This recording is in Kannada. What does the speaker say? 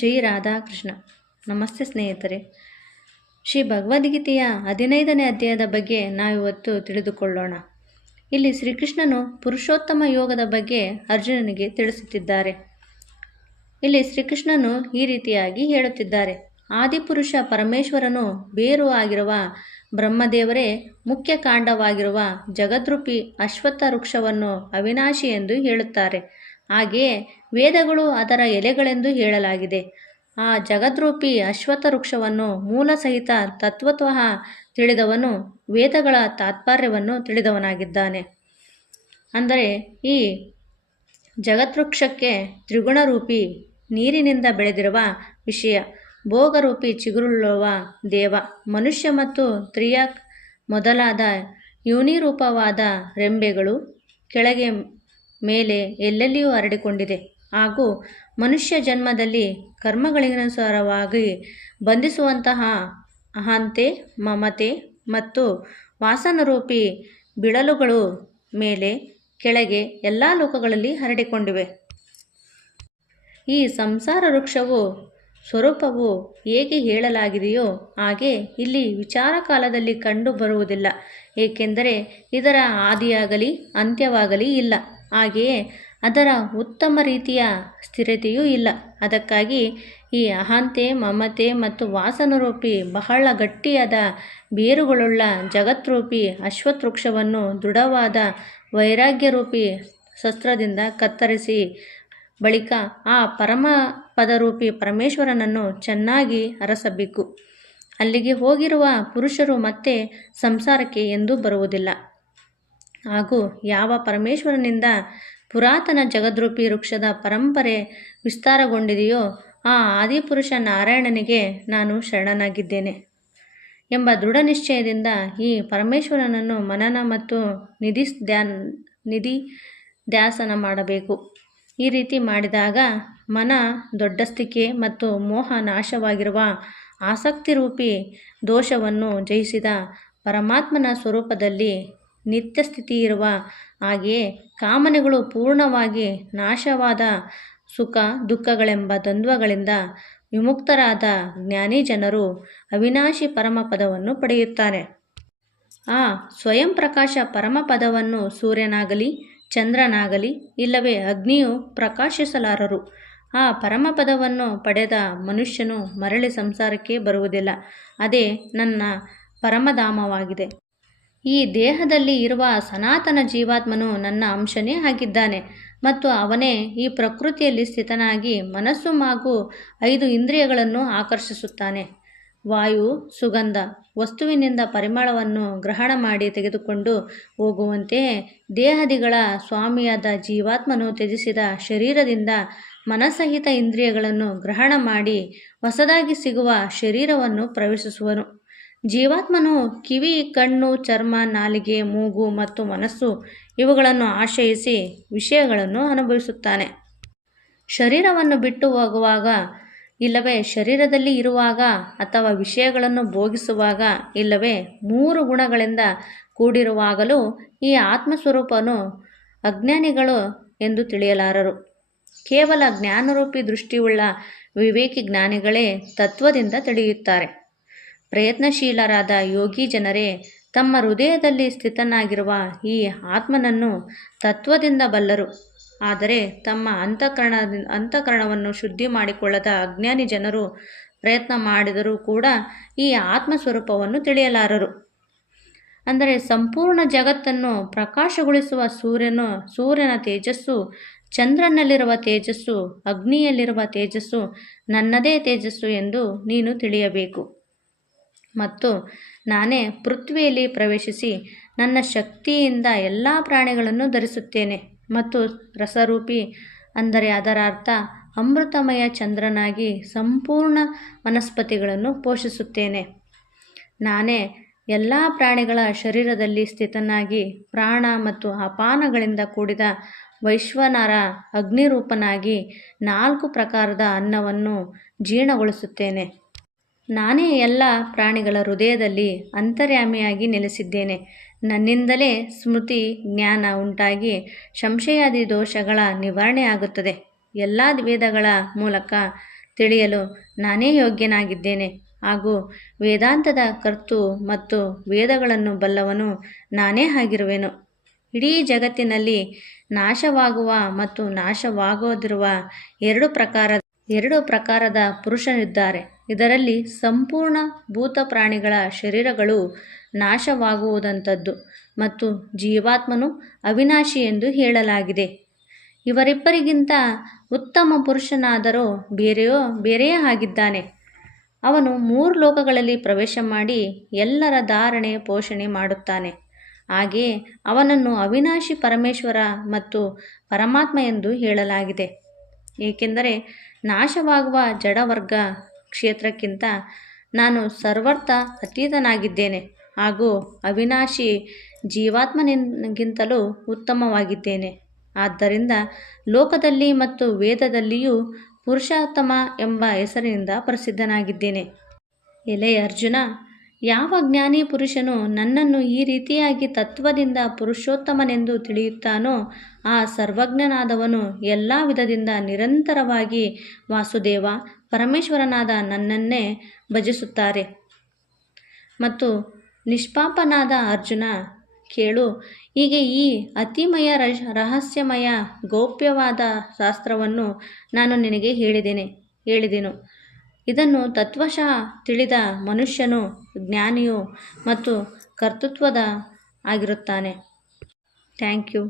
ಜೈ ರಾಧಾಕೃಷ್ಣ. ನಮಸ್ತೆ ಸ್ನೇಹಿತರೆ. ಶ್ರೀ ಭಗವದ್ಗೀತೆಯ 15ನೇ ಅಧ್ಯಾಯದ ಬಗ್ಗೆ ನಾವಿವತ್ತು ತಿಳಿದುಕೊಳ್ಳೋಣ. ಇಲ್ಲಿ ಶ್ರೀಕೃಷ್ಣನು ಪುರುಷೋತ್ತಮ ಯೋಗದ ಬಗ್ಗೆ ಅರ್ಜುನನಿಗೆ ತಿಳಿಸುತ್ತಿದ್ದಾರೆ. ಇಲ್ಲಿ ಶ್ರೀಕೃಷ್ಣನು ಈ ರೀತಿಯಾಗಿ ಹೇಳುತ್ತಿದ್ದಾರೆ. ಆದಿಪುರುಷ ಪರಮೇಶ್ವರನು ಬೇರು ಆಗಿರುವ ಬ್ರಹ್ಮದೇವರೇ ಮುಖ್ಯ ಕಾಂಡವಾಗಿರುವ ಜಗದ್ರೂಪಿ ಅಶ್ವತ್ಥ ವೃಕ್ಷವನ್ನು ಅವಿನಾಶಿ ಎಂದು ಹೇಳುತ್ತಾರೆ. ಹಾಗೆಯೇ ವೇದಗಳು ಅದರ ಎಲೆಗಳೆಂದು ಹೇಳಲಾಗಿದೆ. ಆ ಜಗದ್ರೂಪಿ ಅಶ್ವತ್ಥ ವೃಕ್ಷವನ್ನು ಮೂಲ ಸಹಿತ ತತ್ವತಃ ತಿಳಿದವನು ವೇದಗಳ ತಾತ್ಪರ್ಯವನ್ನು ತಿಳಿದವನಾಗಿದ್ದಾನೆ. ಅಂದರೆ ಈ ಜಗದ್ವೃಕ್ಷಕ್ಕೆ ತ್ರಿಗುಣರೂಪಿ ನೀರಿನಿಂದ ಬೆಳೆದಿರುವ ವಿಷಯ, ಭೋಗರೂಪಿ ಚಿಗುರುಳ್ಳುವ ದೇವ, ಮನುಷ್ಯ ಮತ್ತು ತ್ರಿಯಕ್ ಮೊದಲಾದ ಯೋನಿರೂಪವಾದ ರೆಂಬೆಗಳು ಕೆಳಗೆ ಮೇಲೆ ಎಲ್ಲೆಲ್ಲಿಯೂ ಹರಡಿಕೊಂಡಿದೆ. ಹಾಗೂ ಮನುಷ್ಯ ಜನ್ಮದಲ್ಲಿ ಕರ್ಮಗಳಿಗನುಸಾರವಾಗಿ ಬಂಧಿಸುವಂತಹ ಅಹಂತೆ, ಮಮತೆ ಮತ್ತು ವಾಸನರೂಪಿ ಬಿಳಲುಗಳು ಮೇಲೆ ಕೆಳಗೆ ಎಲ್ಲ ಲೋಕಗಳಲ್ಲಿ ಹರಡಿಕೊಂಡಿವೆ. ಈ ಸಂಸಾರ ವೃಕ್ಷವು ಸ್ವರೂಪವು ಹೇಗೆ ಹೇಳಲಾಗಿದೆಯೋ ಹಾಗೆ ಇಲ್ಲಿ ವಿಚಾರ ಕಾಲದಲ್ಲಿ ಕಂಡು ಬರುವುದಿಲ್ಲ. ಏಕೆಂದರೆ ಇದರ ಆದಿಯಾಗಲಿ ಅಂತ್ಯವಾಗಲಿ ಇಲ್ಲ. ಹಾಗೆಯೇ ಅದರ ಉತ್ತಮ ರೀತಿಯ ಸ್ಥಿರತೆಯೂ ಇಲ್ಲ. ಅದಕ್ಕಾಗಿ ಈ ಅಹಂತೆ, ಮಮತೆ ಮತ್ತು ವಾಸನರೂಪಿ ಬಹಳ ಗಟ್ಟಿಯಾದ ಬೇರುಗಳುಳ್ಳ ಜಗತ್ರೂಪಿ ಅಶ್ವತ್ಥ ವೃಕ್ಷವನ್ನು ದೃಢವಾದ ವೈರಾಗ್ಯರೂಪಿ ಶಸ್ತ್ರದಿಂದ ಕತ್ತರಿಸಿ ಬಳಿಕ ಆ ಪರಮಪದರೂಪಿ ಪರಮೇಶ್ವರನನ್ನು ಚೆನ್ನಾಗಿ ಅರಸಬೇಕು. ಅಲ್ಲಿಗೆ ಹೋಗಿರುವ ಪುರುಷರು ಮತ್ತೆ ಸಂಸಾರಕ್ಕೆ ಎಂದೂ ಬರುವುದಿಲ್ಲ. ಹಾಗೂ ಯಾವ ಪರಮೇಶ್ವರನಿಂದ ಪುರಾತನ ಜಗದ್ರೂಪಿ ವೃಕ್ಷದ ಪರಂಪರೆ ವಿಸ್ತಾರಗೊಂಡಿದೆಯೋ ಆ ಆದಿಪುರುಷ ನಾರಾಯಣನಿಗೆ ನಾನು ಶರಣನಾಗಿದ್ದೇನೆ ಎಂಬ ದೃಢ ನಿಶ್ಚಯದಿಂದ ಈ ಪರಮೇಶ್ವರನನ್ನು ಮನನ ಮತ್ತು ನಿಧಿಧ್ಯಾಸನ ಮಾಡಬೇಕು. ಈ ರೀತಿ ಮಾಡಿದಾಗ ಮನ ದೊಡ್ಡಸ್ತಿಕೆ ಮತ್ತು ಮೋಹ ನಾಶವಾಗಿರುವ ಆಸಕ್ತಿರೂಪಿ ದೋಷವನ್ನು ಜಯಿಸಿದ ಪರಮಾತ್ಮನ ಸ್ವರೂಪದಲ್ಲಿ ನಿತ್ಯ ಸ್ಥಿತಿ ಇರುವ ಹಾಗೆಯೇ ಕಾಮನೆಗಳು ಪೂರ್ಣವಾಗಿ ನಾಶವಾದ ಸುಖ ದುಃಖಗಳೆಂಬ ದ್ವಂದ್ವಗಳಿಂದ ವಿಮುಕ್ತರಾದ ಜ್ಞಾನಿ ಜನರು ಅವಿನಾಶಿ ಪರಮಪದವನ್ನು ಪಡೆಯುತ್ತಾರೆ. ಆ ಸ್ವಯಂ ಪ್ರಕಾಶ ಪರಮಪದವನ್ನು ಸೂರ್ಯನಾಗಲಿ ಚಂದ್ರನಾಗಲಿ ಇಲ್ಲವೇ ಅಗ್ನಿಯು ಪ್ರಕಾಶಿಸಲಾರರು. ಆ ಪರಮಪದವನ್ನು ಪಡೆದ ಮನುಷ್ಯನು ಮರಳಿ ಸಂಸಾರಕ್ಕೆ ಬರುವುದಿಲ್ಲ. ಅದೇ ನನ್ನ ಪರಮಧಾಮವಾಗಿದೆ. ಈ ದೇಹದಲ್ಲಿ ಇರುವ ಸನಾತನ ಜೀವಾತ್ಮನು ನನ್ನ ಅಂಶನೇ ಆಗಿದ್ದಾನೆ ಮತ್ತು ಅವನೇ ಈ ಪ್ರಕೃತಿಯಲ್ಲಿ ಸ್ಥಿತನಾಗಿ ಮನಸ್ಸು ಹಾಗೂ 5 ಇಂದ್ರಿಯಗಳನ್ನು ಆಕರ್ಷಿಸುತ್ತಾನೆ. ವಾಯು ಸುಗಂಧ ವಸ್ತುವಿನಿಂದ ಪರಿಮಳವನ್ನು ಗ್ರಹಣ ಮಾಡಿ ತೆಗೆದುಕೊಂಡು ಹೋಗುವಂತೆಯೇ ದೇಹಾದಿಗಳ ಸ್ವಾಮಿಯಾದ ಜೀವಾತ್ಮನು ತ್ಯಜಿಸಿದ ಶರೀರದಿಂದ ಮನಸಹಿತ ಇಂದ್ರಿಯಗಳನ್ನು ಗ್ರಹಣ ಮಾಡಿ ಹೊಸದಾಗಿ ಸಿಗುವ ಶರೀರವನ್ನು ಪ್ರವೇಶಿಸುವನು. ಜೀವಾತ್ಮನು ಕಿವಿ, ಕಣ್ಣು, ಚರ್ಮ, ನಾಲಿಗೆ, ಮೂಗು ಮತ್ತು ಮನಸ್ಸು ಇವುಗಳನ್ನು ಆಶ್ರಯಿಸಿ ವಿಷಯಗಳನ್ನು ಅನುಭವಿಸುತ್ತಾನೆ. ಶರೀರವನ್ನು ಬಿಟ್ಟು ಹೋಗುವಾಗ ಇಲ್ಲವೇ ಶರೀರದಲ್ಲಿ ಇರುವಾಗ ಅಥವಾ ವಿಷಯಗಳನ್ನು ಭೋಗಿಸುವಾಗ ಇಲ್ಲವೇ 3 ಗುಣಗಳಿಂದ ಕೂಡಿರುವಾಗಲೂ ಈ ಆತ್ಮಸ್ವರೂಪನು ಅಜ್ಞಾನಿಗಳು ಎಂದು ತಿಳಿಯಲಾರರು. ಕೇವಲ ಜ್ಞಾನರೂಪಿ ದೃಷ್ಟಿಯುಳ್ಳ ವಿವೇಕಿ ಜ್ಞಾನಿಗಳೇ ತತ್ವದಿಂದ ತಿಳಿಯುತ್ತಾರೆ. ಪ್ರಯತ್ನಶೀಲರಾದ ಯೋಗಿ ಜನರೇ ತಮ್ಮ ಹೃದಯದಲ್ಲಿ ಸ್ಥಿತನಾಗಿರುವ ಈ ಆತ್ಮನನ್ನು ತತ್ವದಿಂದ ಬಲ್ಲರು. ಆದರೆ ತಮ್ಮ ಅಂತಃಕರಣವನ್ನು ಶುದ್ಧಿ ಮಾಡಿಕೊಳ್ಳದ ಅಜ್ಞಾನಿ ಜನರು ಪ್ರಯತ್ನ ಮಾಡಿದರೂ ಕೂಡ ಈ ಆತ್ಮಸ್ವರೂಪವನ್ನು ತಿಳಿಯಲಾರರು. ಅಂದರೆ ಸಂಪೂರ್ಣ ಜಗತ್ತನ್ನು ಪ್ರಕಾಶಗೊಳಿಸುವ ಸೂರ್ಯನ ತೇಜಸ್ಸು, ಚಂದ್ರನಲ್ಲಿರುವ ತೇಜಸ್ಸು, ಅಗ್ನಿಯಲ್ಲಿರುವ ತೇಜಸ್ಸು ನನ್ನದೇ ತೇಜಸ್ಸು ಎಂದು ನೀನು ತಿಳಿಯಬೇಕು. ಮತ್ತು ನಾನೇ ಪೃಥ್ವಿಯಲ್ಲಿ ಪ್ರವೇಶಿಸಿ ನನ್ನ ಶಕ್ತಿಯಿಂದ ಎಲ್ಲ ಪ್ರಾಣಿಗಳನ್ನು ಧರಿಸುತ್ತೇನೆ ಮತ್ತು ರಸರೂಪಿ ಅಂದರೆ ಅದರ ಅರ್ಥ ಅಮೃತಮಯ ಚಂದ್ರನಾಗಿ ಸಂಪೂರ್ಣ ವನಸ್ಪತಿಗಳನ್ನು ಪೋಷಿಸುತ್ತೇನೆ. ನಾನೇ ಎಲ್ಲ ಪ್ರಾಣಿಗಳ ಶರೀರದಲ್ಲಿ ಸ್ಥಿತನಾಗಿ ಪ್ರಾಣ ಮತ್ತು ಅಪಾನಗಳಿಂದ ಕೂಡಿದ ವೈಶ್ವಾನರ ಅಗ್ನಿರೂಪನಾಗಿ 4 ಪ್ರಕಾರದ ಅನ್ನವನ್ನು ಜೀರ್ಣಗೊಳಿಸುತ್ತೇನೆ. ನಾನೇ ಎಲ್ಲ ಪ್ರಾಣಿಗಳ ಹೃದಯದಲ್ಲಿ ಅಂತರ್ಯಾಮಿಯಾಗಿ ನೆಲೆಸಿದ್ದೇನೆ. ನನ್ನಿಂದಲೇ ಸ್ಮೃತಿ ಜ್ಞಾನ ಉಂಟಾಗಿ ಸಂಶಯಾದಿ ದೋಷಗಳ ನಿವಾರಣೆ ಆಗುತ್ತದೆ. ಎಲ್ಲ ವೇದಗಳ ಮೂಲಕ ತಿಳಿಯಲು ನಾನೇ ಯೋಗ್ಯನಾಗಿದ್ದೇನೆ ಹಾಗೂ ವೇದಾಂತದ ಕರ್ತು ಮತ್ತು ವೇದಗಳನ್ನು ಬಲ್ಲವನು ನಾನೇ ಆಗಿರುವೆನು. ಇಡೀ ಜಗತ್ತಿನಲ್ಲಿ ನಾಶವಾಗುವ ಮತ್ತು ನಾಶವಾಗದಿರುವ ಎರಡು ಪ್ರಕಾರದ ಪುರುಷರಿದ್ದಾರೆ. ಇದರಲ್ಲಿ ಸಂಪೂರ್ಣ ಭೂತ ಪ್ರಾಣಿಗಳ ಶರೀರಗಳು ನಾಶವಾಗುವುದಂಥದ್ದು ಮತ್ತು ಜೀವಾತ್ಮನು ಅವಿನಾಶಿ ಎಂದು ಹೇಳಲಾಗಿದೆ. ಇವರಿಬ್ಬರಿಗಿಂತ ಉತ್ತಮ ಪುರುಷನಾದರೂ ಬೇರೆಯೇ ಆಗಿದ್ದಾನೆ. ಅವನು 3 ಲೋಕಗಳಲ್ಲಿ ಪ್ರವೇಶ ಮಾಡಿ ಎಲ್ಲರ ಧಾರಣೆ ಪೋಷಣೆ ಮಾಡುತ್ತಾನೆ. ಹಾಗೆಯೇ ಅವನನ್ನು ಅವಿನಾಶಿ ಪರಮೇಶ್ವರ ಮತ್ತು ಪರಮಾತ್ಮ ಎಂದು ಹೇಳಲಾಗಿದೆ. ಏಕೆಂದರೆ ನಾಶವಾಗುವ ಜಡವರ್ಗ ಕ್ಷೇತ್ರಕ್ಕಿಂತ ನಾನು ಸರ್ವರ್ಥ ಅತೀತನಾಗಿದ್ದೇನೆ ಹಾಗೂ ಅವಿನಾಶಿ ಜೀವಾತ್ಮನಿಗಿಂತಲೂ ಉತ್ತಮವಾಗಿದ್ದೇನೆ. ಆದ್ದರಿಂದ ಲೋಕದಲ್ಲಿ ಮತ್ತು ವೇದದಲ್ಲಿಯೂ ಪುರುಷೋತ್ತಮ ಎಂಬ ಹೆಸರಿನಿಂದ ಪ್ರಸಿದ್ಧನಾಗಿದ್ದೇನೆ. ಎಲೆ ಅರ್ಜುನ, ಯಾವ ಜ್ಞಾನಿ ಪುರುಷನು ನನ್ನನ್ನು ಈ ರೀತಿಯಾಗಿ ತತ್ವದಿಂದ ಪುರುಷೋತ್ತಮನೆಂದು ತಿಳಿಯುತ್ತಾನೋ ಆ ಸರ್ವಜ್ಞನಾದವನು ಎಲ್ಲ ವಿಧದಿಂದ ನಿರಂತರವಾಗಿ ವಾಸುದೇವ ಪರಮೇಶ್ವರನಾದ ನನ್ನನ್ನೇ ಭಜಿಸುತ್ತಾರೆ. ಮತ್ತು ನಿಷ್ಪಾಪನಾದ ಅರ್ಜುನ ಕೇಳು, ಹೀಗೆ ಈ ಅತಿಮಯ ರಹಸ್ಯಮಯ ಗೌಪ್ಯವಾದ ಶಾಸ್ತ್ರವನ್ನು ನಾನು ನಿನಗೆ ಹೇಳಿದೆನು. ಇದನ್ನು ತತ್ವಶಃ ತಿಳಿದ ಮನುಷ್ಯನು ಜ್ಞಾನಿಯು ಮತ್ತು ಕರ್ತೃತ್ವದ ಆಗಿರುತ್ತಾನೆ. Thank you.